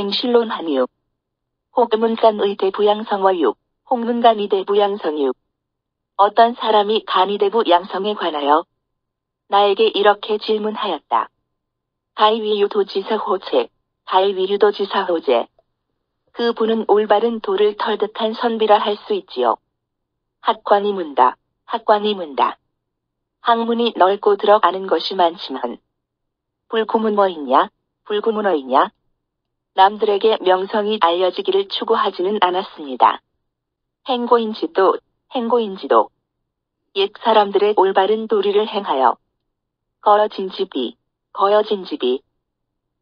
생실론한유. 홍문간의대 부양성어육. 홍문간의대 부양성육. 어떤 사람이 간이대부 양성에 관하여 나에게 이렇게 질문하였다. 가이위유도지사 호체, 가이위유도지사 호제. 그 분은 올바른 도를 터득한 선비라 할 수 있지요. 학관이 문다, 학관이 문다. 학문이 넓고 들어가는 것이 많지만 불구문 뭐있냐, 불구문 어있냐. 남들에게 명성이 알려지기를 추구하지는 않았습니다. 행고인지도, 행고인지도. 옛 사람들의 올바른 도리를 행하여 거여진 집이, 거여진 집이.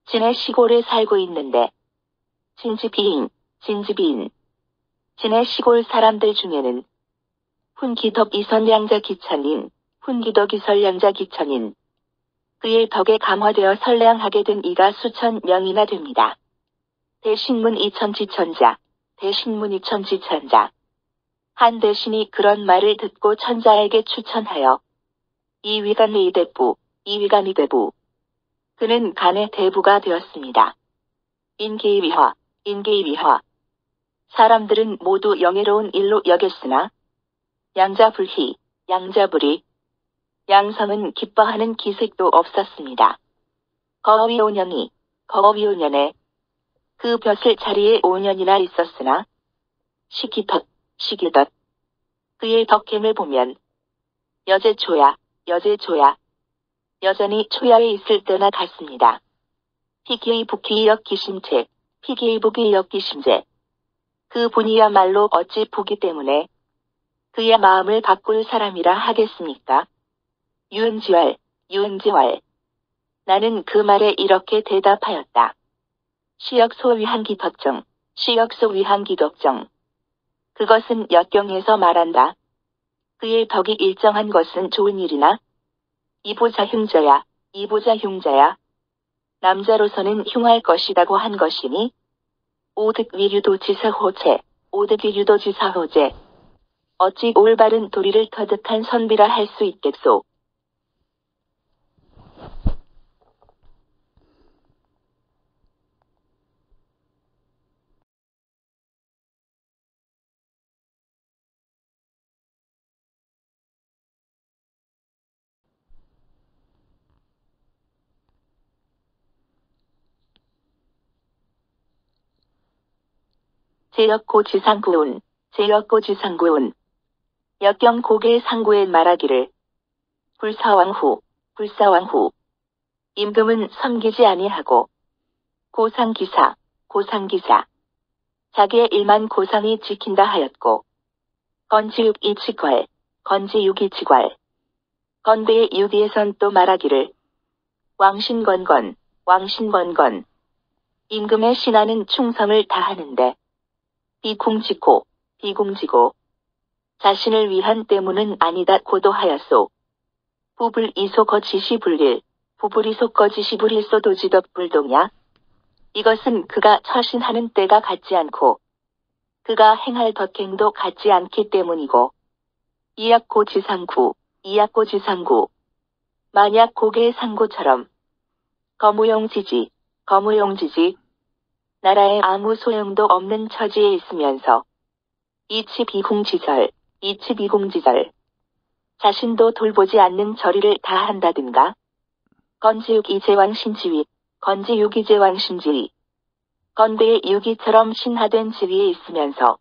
진의 시골에 살고 있는데 진집이인, 진집이인. 진의 시골 사람들 중에는 훈기덕 이선량자 기천인, 훈기덕 이선량자 기천인. 그의 덕에 감화되어 선량하게 된 이가 수천 명이나 됩니다. 대신문 이천지천자, 대신문 이천지천자. 한 대신이 그런 말을 듣고 천자에게 추천하여 이위간 이대부, 이위간 이대부. 그는 간의 대부가 되었습니다. 인계위화, 인계위화. 사람들은 모두 영예로운 일로 여겼으나 양자불희, 양자불희. 양성은 기뻐하는 기색도 없었습니다. 거위 5년이, 거위 5년에 그 벼슬 자리에 5년이나 있었으나 시기덧, 시기덧. 그의 덕행을 보면 여제초야, 여제초야. 여전히 초야에 있을 때나 같습니다. 피기의 북기의 역기심제, 피기의 북기의 역기심제. 그 분이야말로 어찌 보기 때문에 그의 마음을 바꿀 사람이라 하겠습니까? 유은지왈, 유은지왈. 나는 그 말에 이렇게 대답하였다. 시역소 위한기덕정, 시역소 위한기덕정. 그것은 역경에서 말한다. 그의 덕이 일정한 것은 좋은 일이나 이보자 흉자야, 이보자 흉자야. 남자로서는 흉할 것이라고 한 것이니 오득위류도지사호제, 오득위류도지사호제. 어찌 올바른 도리를 터득한 선비라 할 수 있겠소. 제역고지상구운, 제역고지상구운. 역경고개 상구에 말하기를 불사왕후, 불사왕후. 임금은 섬기지 아니하고 고상기사, 고상기사. 자기의 일만 고상이 지킨다 하였고 건지육이치괄, 건지육이치괄. 건배의 유기에선 또 말하기를 왕신건건, 왕신건건. 임금의 신하는 충성을 다하는데 비궁지고, 비궁지고. 자신을 위한 때문은 아니다 고도하였소. 부불이소 거지시 불릴, 부불이소 거지시 불일소 도지덕 불동야. 이것은 그가 처신하는 때가 같지 않고 그가 행할 덕행도 같지 않기 때문이고 이약고지상구, 이약고지상구. 만약 고개의 상구처럼 거무용지지, 거무용지지. 나라에 아무 소용도 없는 처지에 있으면서 이치비궁지절, 이치비궁지절. 자신도 돌보지 않는 절의를 다 한다든가. 건지육이제왕신지위, 건지육이제왕신지위. 건배의 유기처럼 신하된 지위에 있으면서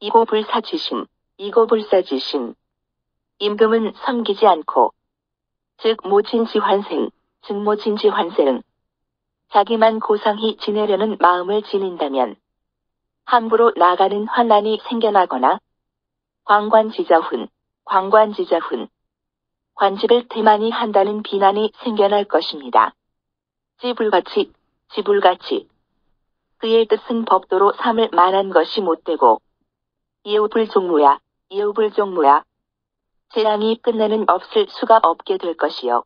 이고불사지심, 이고불사지심. 임금은 섬기지 않고 즉 모진지환생, 즉 모진지환생. 자기만 고상히 지내려는 마음을 지닌다면 함부로 나가는 환난이 생겨나거나 광관지자훈, 광관지자훈. 관직을 태만히 한다는 비난이 생겨날 것입니다. 지불같이, 지불같이. 그의 뜻은 법도로 삼을 만한 것이 못되고 이우불종무야, 이우불종무야. 재앙이 끝내는 없을 수가 없게 될 것이요.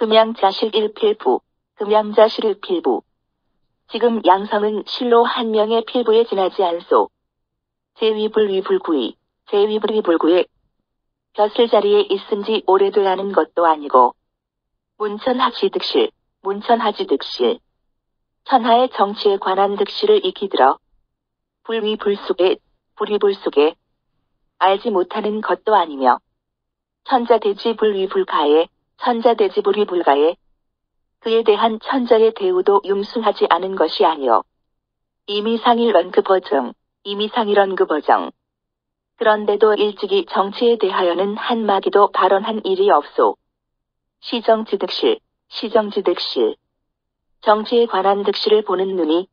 금양자실 1필부, 금양자실 1필부. 지금 양성은 실로 한 명의 필부에 지나지 않소. 제위불위불구이, 제위불위불구에 벼슬 자리에 있은 지 오래되라는 것도 아니고 문천하지득실, 문천하지득실. 천하의 정치에 관한 득실을 익히 들어 불위불속에, 불위불속에 알지 못하는 것도 아니며 천자대지 불위불가에, 천자대지 불위불가에 그에 대한 천자의 대우도 융숭하지 않은 것이 아니오. 이미 상일런 그 버정, 이미 상일런 그 버정. 그런데도 일찍이 정치에 대하여는 한마디도 발언한 일이 없소. 시정지득실, 시정지득실. 정치에 관한 득실을 보는 눈이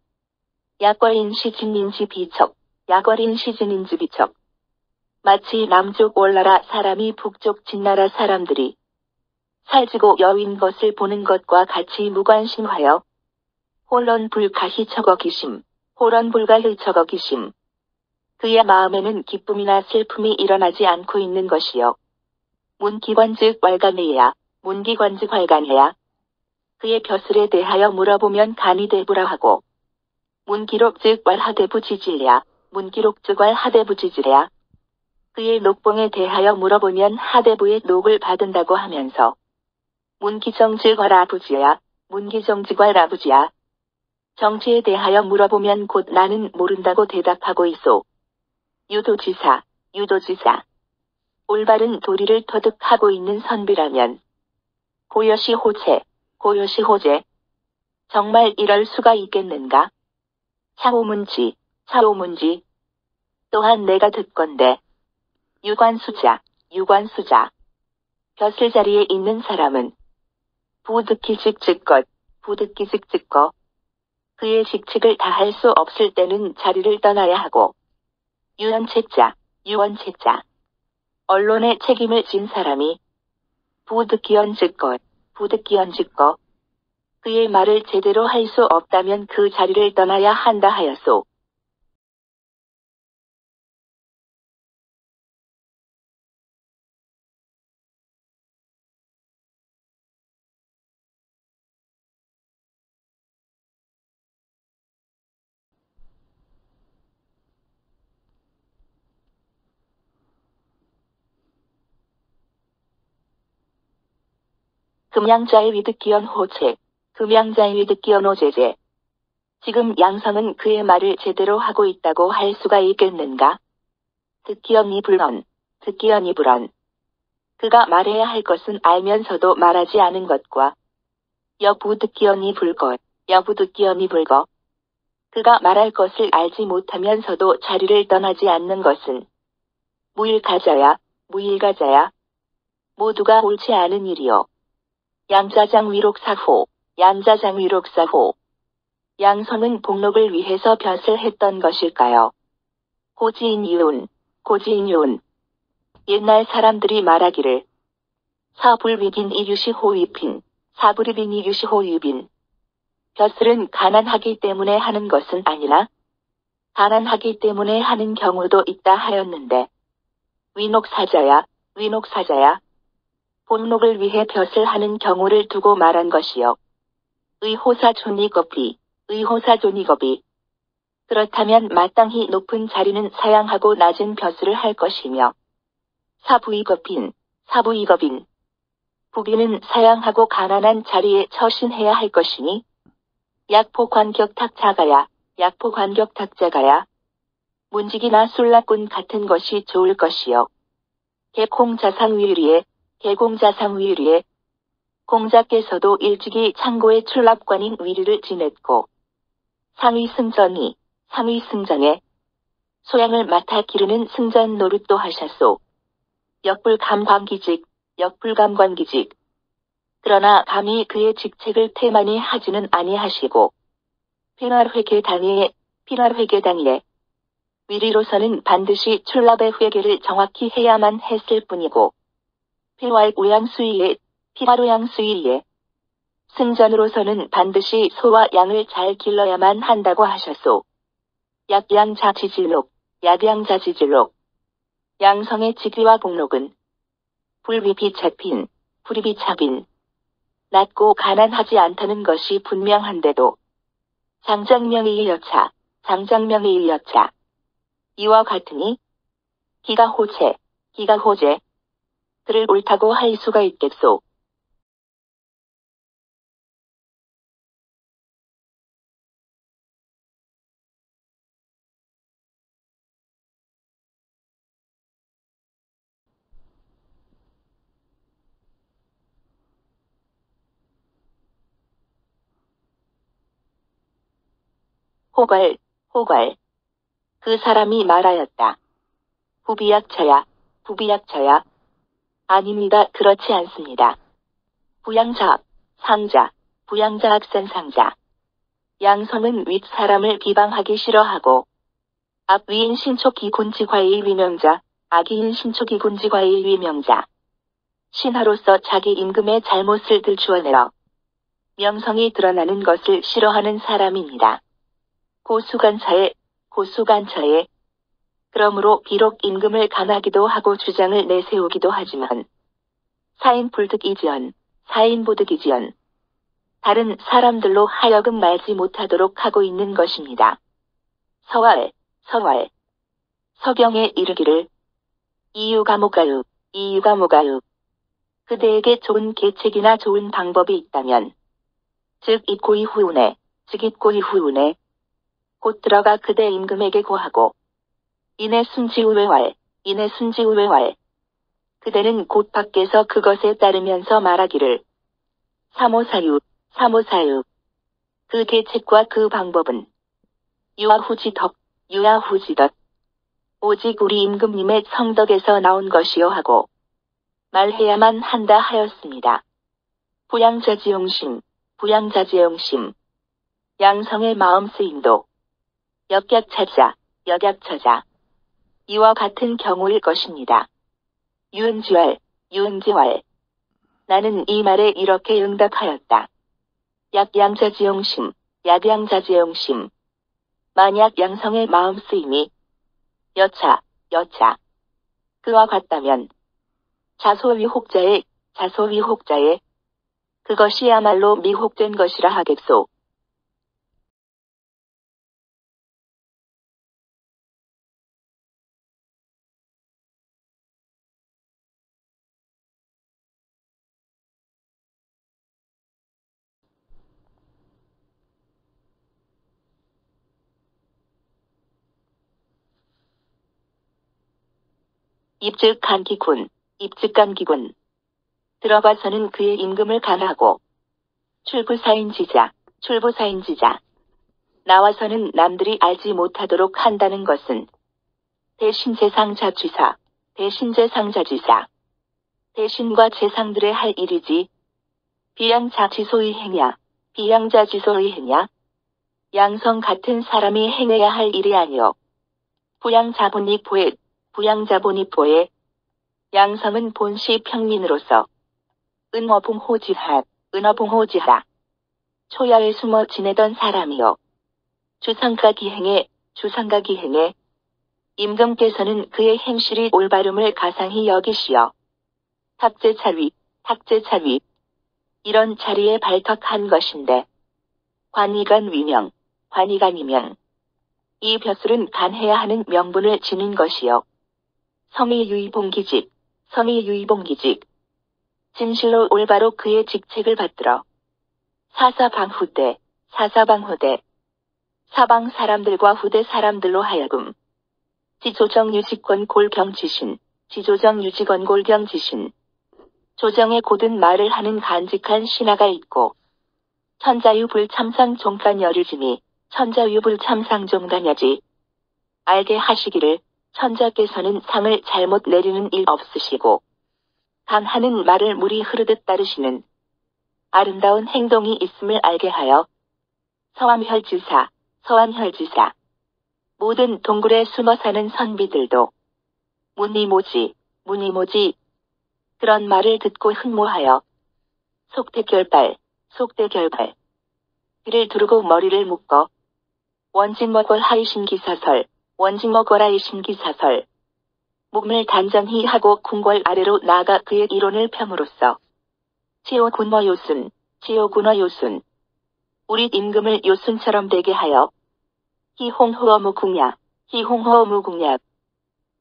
약월인시 진인지 비척, 약월인시 진인지 비척. 마치 남쪽 올나라 사람이 북쪽 진나라 사람들이 살지고 여윈 것을 보는 것과 같이 무관심하여 혼론불가히 처거기심, 혼론불가히 처거기심. 그의 마음에는 기쁨이나 슬픔이 일어나지 않고 있는 것이요. 문기관즉 왈간해야, 문기관즉 왈간해야. 그의 벼슬에 대하여 물어보면 간이 대부라하고 문기록 즉 왈하대부 지질야, 문기록 즉 왈하대부 지질야. 그의 녹봉에 대하여 물어보면 하대부의 녹을 받은다고 하면서 문기정 즉 왈아부지야, 문기정 즉 왈아부지야. 정치에 대하여 물어보면 곧 나는 모른다고 대답하고 있소. 유도지사, 유도지사. 올바른 도리를 터득하고 있는 선비라면 고여시 호체, 고요시 호재. 정말 이럴 수가 있겠는가? 차오문지, 차오문지. 또한 내가 듣건대. 유관수자, 유관수자. 벼슬 자리에 있는 사람은 부득기직 즉것, 부득기직 즉거. 그의 직책을 다할 수 없을 때는 자리를 떠나야 하고. 유언책자, 유언책자. 언론의 책임을 진 사람이 부득기언 즉것, 부득기언 즉거. 그의 말을 제대로 할 수 없다면 그 자리를 떠나야 한다 하였소. 금양자의 위득기언 호책, 금양자의 위득기언 호제제. 지금 양성은 그의 말을 제대로 하고 있다고 할 수가 있겠는가? 듣기언이 불언, 듣기언이 불언. 그가 말해야 할 것은 알면서도 말하지 않은 것과 여부듣기언이 불것, 여부듣기언이 불거. 그가 말할 것을 알지 못하면서도 자리를 떠나지 않는 것은 무일가자야, 무일가자야. 모두가 옳지 않은 일이요. 양자장 위록사호, 양자장 위록사호. 양성은 복록을 위해서 벼슬 했던 것일까요? 고지인유운, 고지인유운. 옛날 사람들이 말하기를 사불위긴 이유시 호위핀, 사불위빈 이유시 호위빈. 벼슬은 가난하기 때문에 하는 것은 아니나 가난하기 때문에 하는 경우도 있다 하였는데 위녹사자야, 위녹사자야. 복록을 위해 벼슬 하는 경우를 두고 말한 것이요. 의호사존이거비, 의호사존이거비. 그렇다면 마땅히 높은 자리는 사양하고 낮은 벼슬을 할 것이며 사부이거빈, 사부이거빈. 부비는 사양하고 가난한 자리에 처신해야 할 것이니 약포관격탁자가야, 약포관격탁자가야. 문직이나 술락군 같은 것이 좋을 것이요. 개콩자상위의리에, 개공자상위의리에. 공자께서도 일찍이 창고의 출납관인 위리를 지냈고 상위승전이, 상위승전에 소양을 맡아 기르는 승전 노릇도 하셨소. 역불감관기직, 역불감관기직. 그러나 감히 그의 직책을 태만히 하지는 아니하시고 피날회계 당일에, 피날회계 당일에 위리로서는 반드시 출납의 회계를 정확히 해야만 했을 뿐이고 피왈우양수위에, 피왈우양수위에 승전으로서는 반드시 소와 양을 잘 길러야만 한다고 하셨소. 약양자지질록, 약양자지질록. 양성의 직위와 복록은 불위비차빈, 불위비차빈. 낮고 가난하지 않다는 것이 분명한데도 장장명의 여차, 장장명의 여차. 이와 같으니 기가 호체, 기가 호재. 그를 옳다고 할 수가 있겠소. 호걸, 호걸. 그 사람이 말하였다. 부비약처야, 부비약처야. 아닙니다. 그렇지 않습니다. 부양자, 상자, 부양자 악산상자. 양성은 윗사람을 비방하기 싫어하고 앞위인 신초기 군지과의 위명자, 악위인 신초기 군지과의 위명자. 신하로서 자기 임금의 잘못을 들추어내어 명성이 드러나는 것을 싫어하는 사람입니다. 고수간처에, 고수간처에. 그러므로 비록 임금을 간하기도 하고 주장을 내세우기도 하지만 사인불득이지언, 사인보득이지언. 다른 사람들로 하여금 말지 못하도록 하고 있는 것입니다. 서왈, 서왈. 서경에 이르기를 이유가 뭐가요, 이유가 뭐가요. 그대에게 좋은 계책이나 좋은 방법이 있다면 즉 입고이 후운에, 즉 입고이 후운에 곧 들어가 그대 임금에게 고하고 이내 순지우외왈, 이내 순지우외왈. 그대는 곧 밖에서 그것에 따르면서 말하기를 사모사유, 사모사유. 그 계책과 그 방법은 유아후지덕, 유아후지덕. 오직 우리 임금님의 성덕에서 나온 것이요 하고 말해야만 한다 하였습니다. 부양자지용심, 부양자지용심. 양성의 마음 쓰임도 역약차자, 역약처자. 이와 같은 경우일 것입니다. 유은지왈, 유은지왈. 나는 이 말에 이렇게 응답하였다. 약양자지용심, 약양자지용심. 만약 양성의 마음 쓰임이 여차, 여차. 그와 같다면 자소위혹자의, 자소위혹자의. 그것이야말로 미혹된 것이라 하겠소. 입즉간기군, 입즉간기군. 들어가서는 그의 임금을 간하고 출부사인지자, 출부사인지자. 나와서는 남들이 알지 못하도록 한다는 것은 대신재상자취사, 대신재상자취사. 대신과 재상들의 할 일이지 비양자지소의 행야, 비양자지소의 행야. 양성 같은 사람이 행해야 할 일이 아니오. 부양자본익보에, 부양자본익보에. 양성은 본시 평민으로서 은어봉호지하, 은어봉호지하. 초야에 숨어 지내던 사람이요. 주상가 기행에, 주상가 기행에. 임금께서는 그의 행실이 올바름을 가상히 여기시어 탁제차위, 탁제차위. 이런 자리에 발탁한 것인데 관이간 위명, 관이간 위명. 이 벼슬은 간해야 하는 명분을 지닌 것이요. 성의 유의봉기직, 성의 유의봉기직. 진실로 올바로 그의 직책을 받들어 사사방후대, 사사방후대. 사방 사람들과 후대 사람들로 하여금 지조정 유직권 골경지신, 지조정 유직원 골경지신. 조정에 고든 말을 하는 간직한 신하가 있고 천자유불참상 종간여류지니 천자유불참상 종간여지. 알게 하시기를 천자께서는 상을 잘못 내리는 일 없으시고 강하는 말을 물이 흐르듯 따르시는 아름다운 행동이 있음을 알게 하여 서암혈지사, 서암혈지사. 모든 동굴에 숨어 사는 선비들도 무니모지, 무니모지. 그런 말을 듣고 흠모하여 속대결발, 속대결발. 귀를 두르고 머리를 묶어 원직먹월 하이신기사설, 원직먹월 하이신기사설. 몸을 단정히 하고 궁궐 아래로 나아가 그의 이론을 펴므로써 치오 군머요순, 지오군어 요순. 우리 임금을 요순처럼 되게 하여 희홍허 무궁야, 희홍허 무궁야.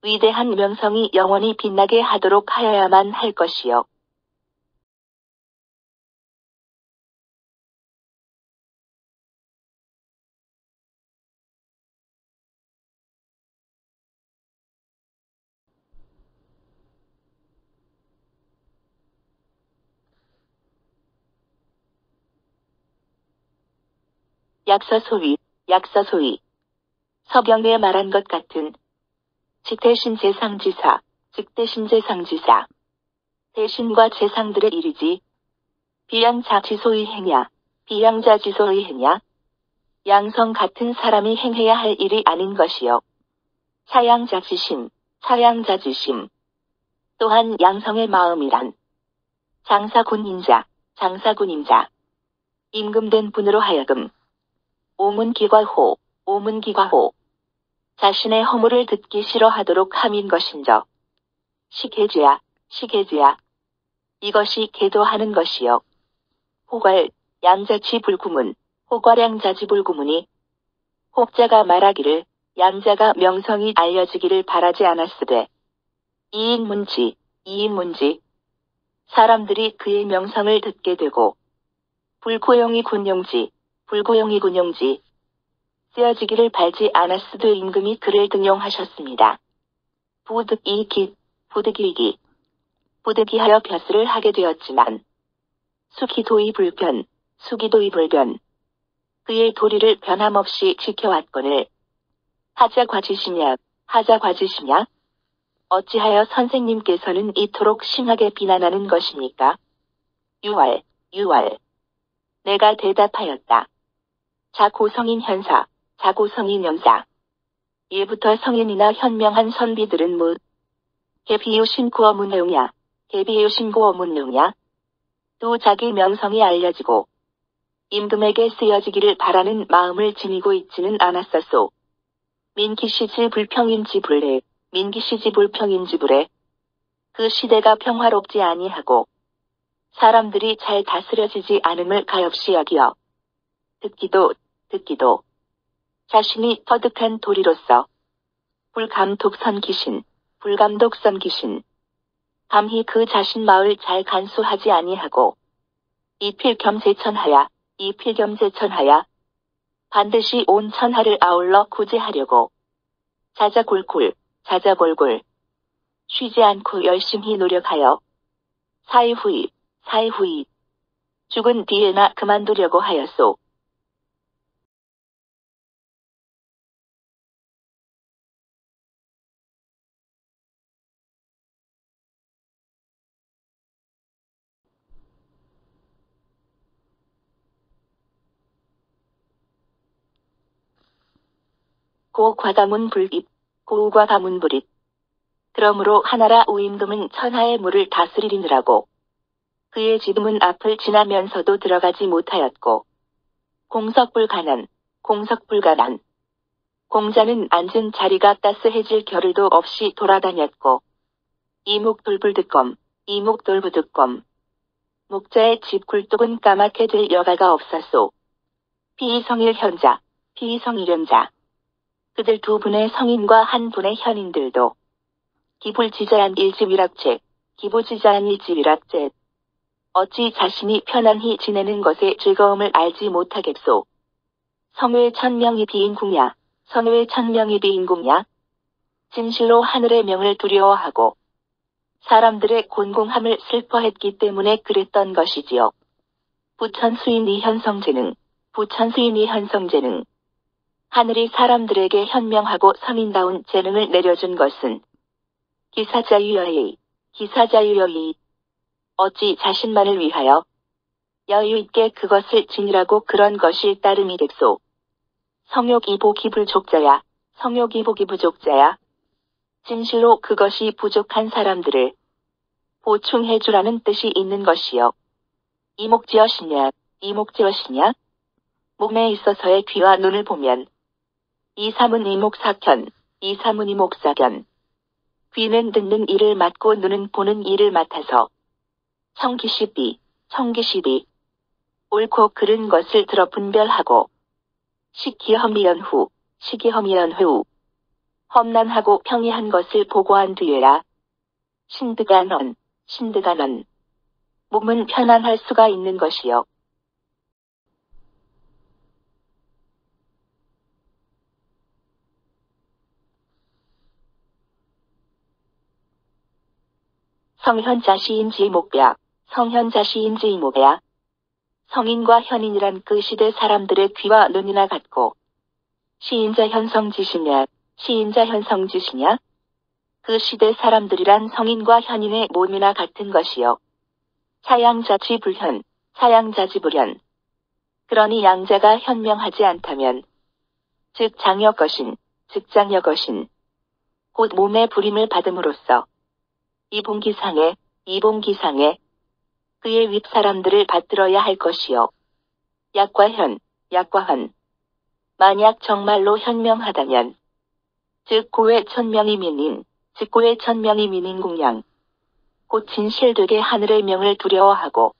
위대한 명성이 영원히 빛나게 하도록 하여야만 할 것이요. 약서소위, 약서소위. 서경에 말한 것 같은 즉대신 재상지사, 즉대신 재상지사. 대신과 재상들의 일이지. 비양자지소의 행야, 비양자지소의 행야. 양성 같은 사람이 행해야 할 일이 아닌 것이요. 차양자지심, 차양자지심. 또한 양성의 마음이란 장사군인자, 장사군인자. 임금된 분으로 하여금 오문기과호, 오문기과호. 자신의 허물을 듣기 싫어하도록 함인 것인저. 시계주야, 시계주야. 이것이 계도하는 것이요. 호괄, 양자치 불구문, 호괄양자지 불구문이 혹자가 말하기를 양자가 명성이 알려지기를 바라지 않았으되 이인문지, 이인문지. 사람들이 그의 명성을 듣게 되고 불고용이 군용지, 불고용이 군용지. 쓰여지기를 발지 않았으되 임금이 그를 등용하셨습니다. 부득이기, 부득이기. 부득이하여 벼슬을 하게 되었지만 수기도의 불변, 수기도의 불변. 그의 도리를 변함없이 지켜왔거늘 하자과지시냐, 하자과지시냐? 어찌하여 선생님께서는 이토록 심하게 비난하는 것입니까? 6월, 6월. 내가 대답하였다. 자고성인 현사, 자고성인 연사. 예부터 성인이나 현명한 선비들은 개비유신 구어문능야, 개비유신 구어문능야. 또 자기 명성이 알려지고 임금에게 쓰여지기를 바라는 마음을 지니고 있지는 않았었소. 민기시지 불평인지 불래, 민기시지 불평인지 불래. 그 시대가 평화롭지 아니하고 사람들이 잘 다스려지지 않음을 가엾이 여기어 듣기도 자신이 터득한 도리로서 불감독선 기신, 불감독선 기신. 감히 그 자신 마을 잘 간수하지 아니하고 이필겸재천하야, 이필겸재천하야. 반드시 온 천하를 아울러 구제하려고 자자골골, 자자골골. 쉬지 않고 열심히 노력하여 사이후이, 사이후이. 죽은 뒤에나 그만두려고 하였소. 고과다문 불입, 고우과다문 불입. 그러므로 하나라 우임금은 천하의 물을 다스리느라고 그의 지금은 앞을 지나면서도 들어가지 못하였고 공석불가난, 공석불가난. 공자는 앉은 자리가 따스해질 겨를도 없이 돌아다녔고 이목돌불득검, 이목돌부득검. 목자의 집 굴뚝은 까맣게 될 여가가 없었소. 피이성일 현자, 피이성일 현자. 그들 두 분의 성인과 한 분의 현인들도 기불지자한 일지위락책, 기부지자한 일지위락책. 어찌 자신이 편안히 지내는 것에 즐거움을 알지 못하겠소. 성외 천명이 비인궁야, 성외 천명이 비인궁야. 진실로 하늘의 명을 두려워하고 사람들의 곤공함을 슬퍼했기 때문에 그랬던 것이지요. 부천수인이 현성재능, 부천수인이 현성재능. 하늘이 사람들에게 현명하고 서민다운 재능을 내려준 것은 기사자유여의, 기사자유여의. 어찌 자신만을 위하여 여유있게 그것을 지니라고 그런 것일 따름이겠소. 성욕이보 기불족자야, 성욕이보 기부족자야. 진실로 그것이 부족한 사람들을 보충해주라는 뜻이 있는 것이요. 이목지엇이냐, 이목지엇이냐? 몸에 있어서의 귀와 눈을 보면 이삼은 이목사견, 이삼은 이목사견. 귀는 듣는 일을 맡고 눈은 보는 일을 맡아서 청기시비, 청기시비. 옳고 그른 것을 들어 분별하고 시기허미연 후 험난하고 평이한 것을 보고한 뒤에라. 신드가넌 몸은 편안할 수가 있는 것이요. 성현자시인지 목배야. 성현자시인지 목배야. 성인과 현인이란 그 시대 사람들의 귀와 눈이나 같고 시인자 현성지시냐? 그 시대 사람들이란 성인과 현인의 몸이나 같은 것이요. 사양자지불현. 그러니 양자가 현명하지 않다면 즉 장여거신 곧 몸의 불임을 받음으로써 이봉기상에 그의 윗사람들을 받들어야 할 것이요. 약과현 만약 정말로 현명하다면 즉 고의 천명이 민인 공양 곧 진실되게 하늘의 명을 두려워하고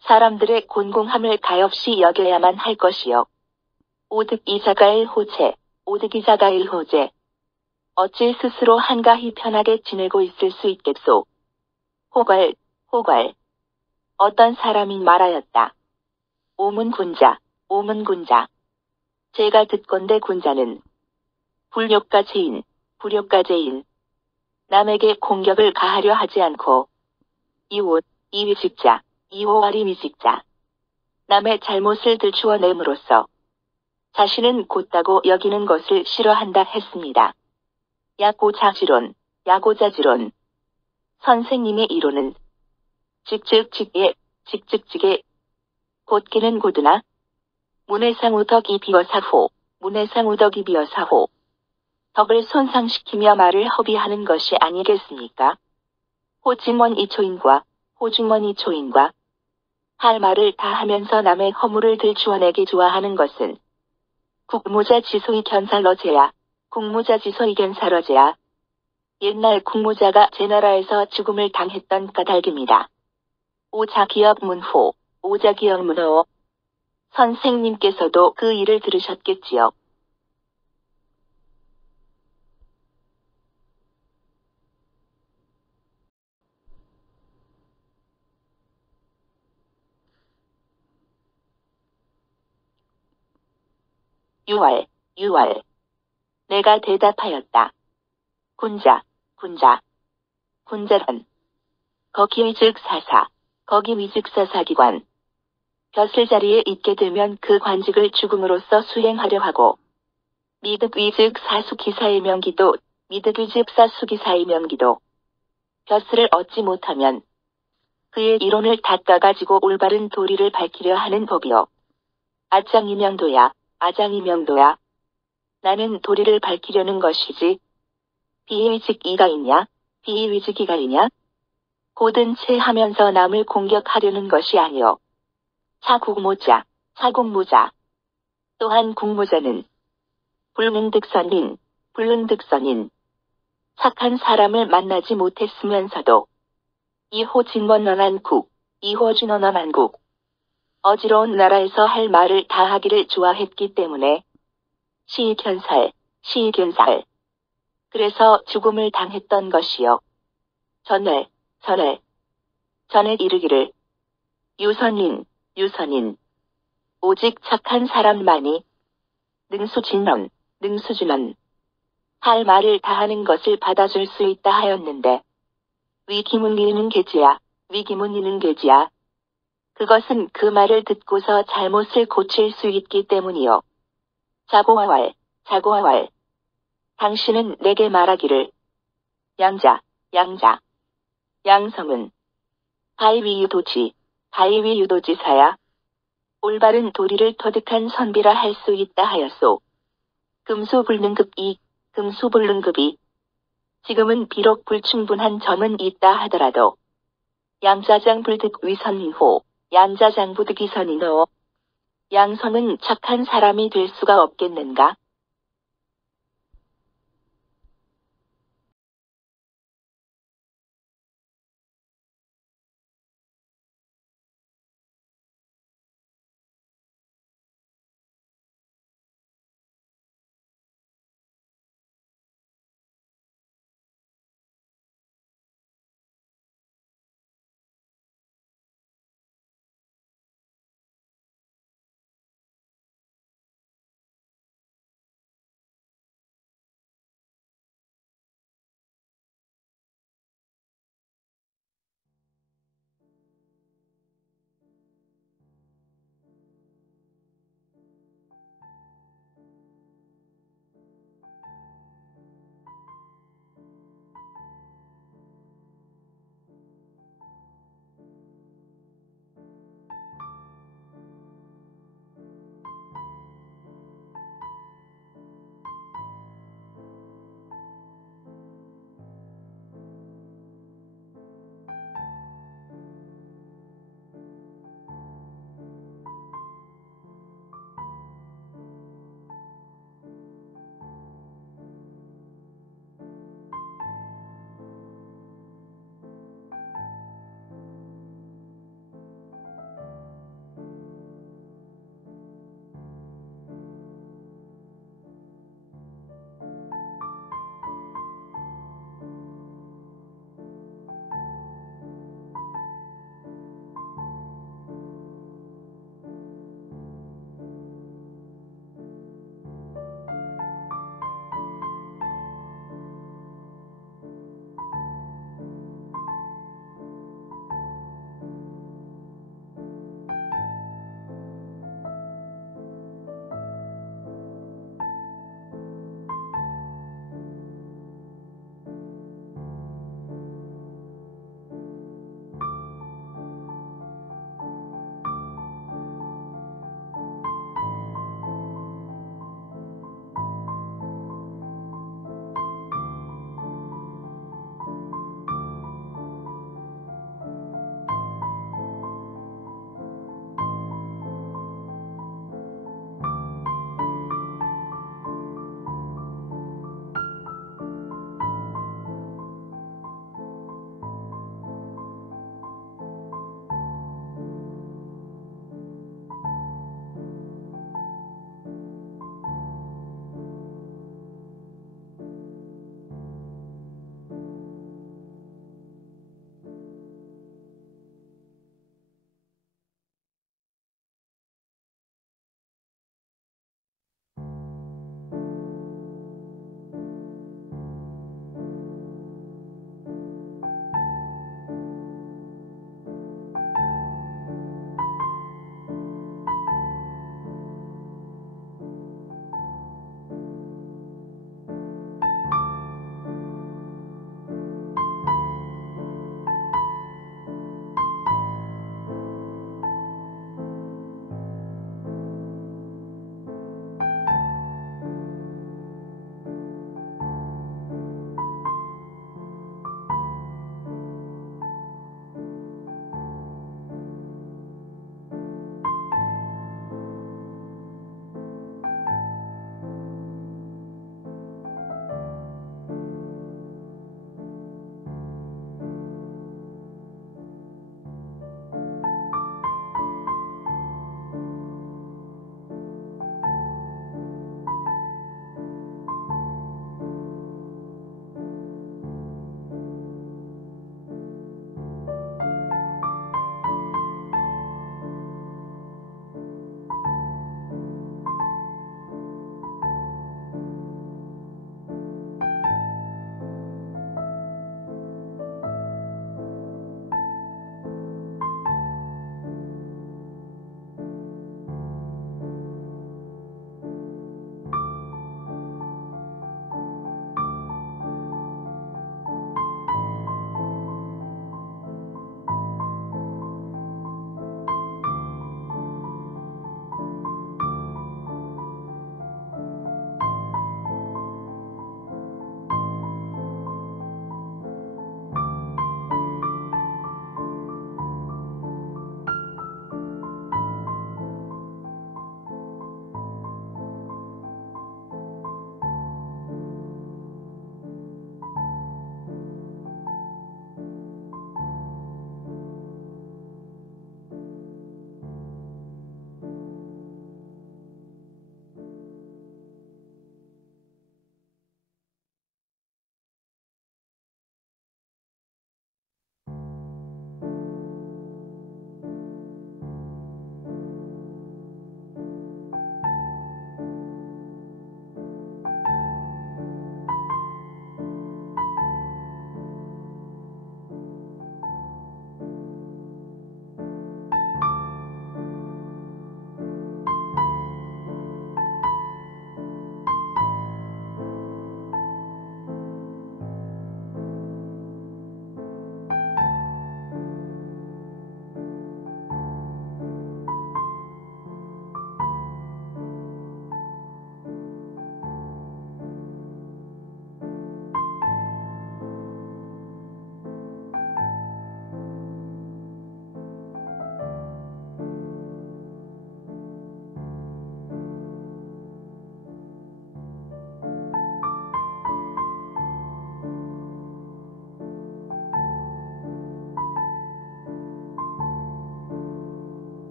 사람들의 곤공함을 가엾이 여겨야만 할 것이요. 오득이자가일 호재 어찌 스스로 한가히 편하게 지내고 있을 수 있겠소. 호괄 어떤 사람이 말하였다. 오문군자 제가 듣건대 군자는 불욕가제인 남에게 공격을 가하려 하지 않고 이호와리 위직자 남의 잘못을 들추어냄으로써 자신은 곧다고 여기는 것을 싫어한다 했습니다. 야고자지론 선생님의 이론은 직직직에 곧기는 고드나 문해상우덕이 비어사호 덕을 손상시키며 말을 허비하는 것이 아니겠습니까? 호중원이초인과 할 말을 다 하면서 남의 허물을 들추어내기 좋아하는 것은 국무자지소이 견살러제야. 옛날 국무자가 제나라에서 죽음을 당했던 까닭입니다. 오자기역 문호 선생님께서도 그 일을 들으셨겠지요. 유월 내가 대답하였다. 군자란 거기 위직사사기관 벼슬 자리에 있게 되면 그 관직을 죽음으로써 수행하려 하고 미득위직 사수기사의 명기도 벼슬을 얻지 못하면 그의 이론을 닦아가지고 올바른 도리를 밝히려 하는 법이요. 아장이명도야. 나는 도리를 밝히려는 것이지 비위직이가 있냐? 고든 채 하면서 남을 공격하려는 것이 아니요. 차국모자. 또한 국모자는 불능득선인 착한 사람을 만나지 못했으면서도 이호준언언한 국 어지러운 나라에서 할 말을 다 하기를 좋아했기 때문에 시익견살 그래서 죽음을 당했던 것이요. 전에 이르기를 유선인 오직 착한 사람만이 능수진언 할 말을 다 하는 것을 받아줄 수 있다 하였는데 위기문이는 계지야. 그것은 그 말을 듣고서 잘못을 고칠 수 있기 때문이요. 자고하왈 당신은 내게 말하기를 양성은 바이위유도지사야. 올바른 도리를 터득한 선비라 할 수 있다 하였소. 금수불능급이 지금은 비록 불충분한 점은 있다 하더라도 양자장불득위선인호 양성은 착한 사람이 될 수가 없겠는가?